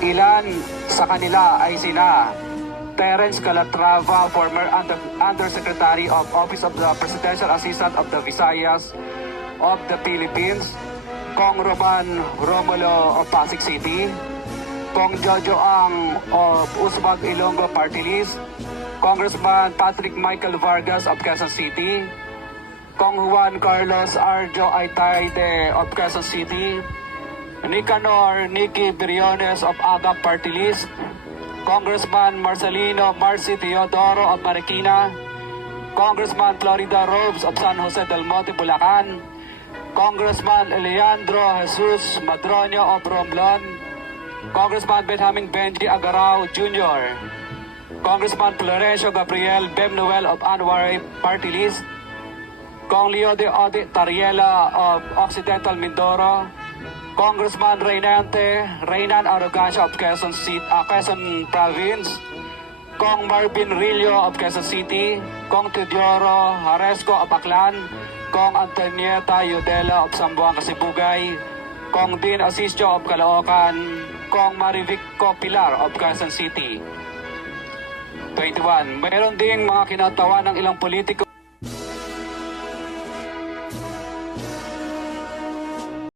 Ilan sa kanila ay sina Terence Calatrava, former Undersecretary of Office of the Presidential Assistant of the Visayas of the Philippines, Kong Roman Romulo of Pasig City, Kong Jojo Ang of Usmag Ilonggo Party List, Congressman Patrick Michael Vargas of Quezon City, Kong Juan Carlos Arjo Aitayde of Quezon City, Nicanor Nicky Briones of Agap Party List, Congressman Marcelino Marcy Teodoro of Marikina, Congressman Florida Robes of San Jose del Monte, Bulacan, Congressman Leandro Jesus Madroño of Romblon, Congressman Benjamin Benji Agarao Jr., Congressman Florencio Gabriel Bemnoel of Anwar Party List, Kong Leo de Ode Tariela of Occidental Mindoro, Congressman Reynan Arrogancia of Quezon Province, Kong Marvin Rillo of Quezon City, Kong Teodoro Haresco of Aklan, Kong Antonieta Yudela of Zamboanga, Sibugay, Kong Dean Asisio of Caloocan, Kong Marivico Pilar of Quezon City. 21. Mayroon ding mga kinatawa ng ilang politiko